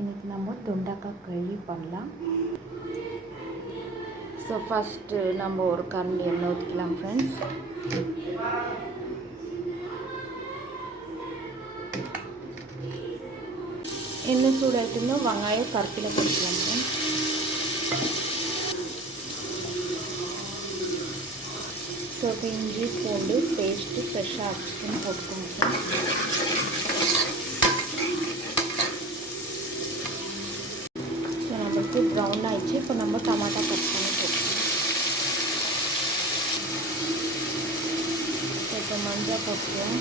இன்றைக்கி நம்ம தொண்டக்காய் கழுவி பண்ணலாம். ஸோ ஃபஸ்ட்டு நம்ம ஒரு கரண்டி எண்ணெய் ஊற்றிக்கலாம் ஃப்ரெண்ட்ஸ். எண்ணெய் சூடாகிட்டுனா வெங்காயம் கருப்பில் போட்டுக்கலாம் ஃப்ரெண்ட்ஸ். ஸோ இஞ்சி பூண்டு பேஸ்ட்டு ஃப்ரெஷ்ஷாக அரைச்சிட்டு போட்டுக்கோங்க ஃப்ரெண்ட்ஸ். நம்மளுக்கு ப்ரௌன் ஆகிடுச்சு. இப்போ நம்ம டமாட்டா கட் பண்ணி போட்டுக்கலாம். இப்போ மஞ்சள் போட்டுக்கலாம்,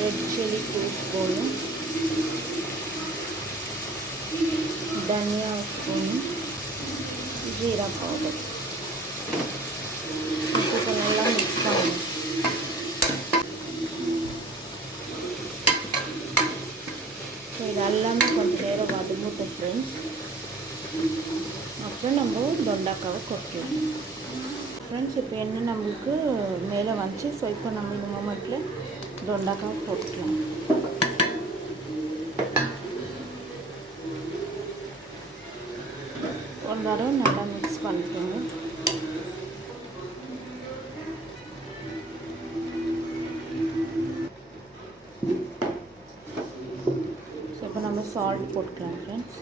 ரெட் சில்லி 2 ஸ்பூனு, தனியா ஸ்பூனு, ஜீரா பவுடர். இப்போ நல்லா மிக்ஸ் பண்ணணும். ஸோ இது எல்லாமே கொஞ்சம் நேரம் வதங்கட்டும் ஃப்ரெண்ட்ஸ். அப்புறம் நம்ம தொண்டக்காவை கொட்டலாம் ஃப்ரெண்ட்ஸ். இப்போ என்ன நம்மளுக்கு மேலே வந்துச்சு. ஸோ இப்போ நம்ம இந்த மொமெண்ட்டில் தொண்டக்காவை போட்டுக்கலாம். ஒரு தடவை நல்லா மிக்ஸ் பண்ணிக்கோங்க. இப்போ நம்ம சால்ட் போட்டுக்கலாம் ஃப்ரெண்ட்ஸ்.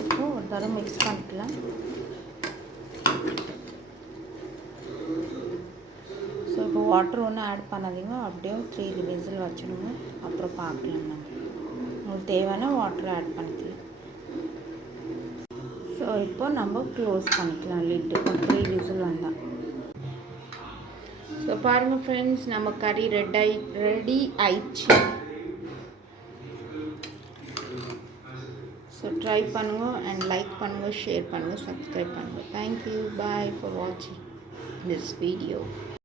இப்போ ஒரு தடவை மிக்ஸ் பண்ணிக்கலாம். ஸோ இப்போ வாட்டர் ஒன்றும் ஆட் பண்ணாதீங்க, அப்படியே 3 விசில் வச்சிடுங்க. அப்புறம் பார்க்கலாம். நம்ம உங்களுக்கு தேவையான வாட்டர் ஆட் பண்ணிக்கலாம். ஸோ இப்போ நம்ம க்ளோஸ் பண்ணிக்கலாம் லிட்டு. 3 விசில் வந்தால். ஸோ பாருங்கள் ஃப்ரெண்ட்ஸ், நம்ம கறி ரெடி ஆயிடுச்சு. ஸோ ட்ரை பண்ணுங்கள் அண்ட் லைக் பண்ணுங்கள், ஷேர் பண்ணுங்கள், சப்ஸ்கிரைப் பண்ணுங்கள். தேங்க்யூ. பாய் ஃபார் வாட்சிங் திஸ் வீடியோ.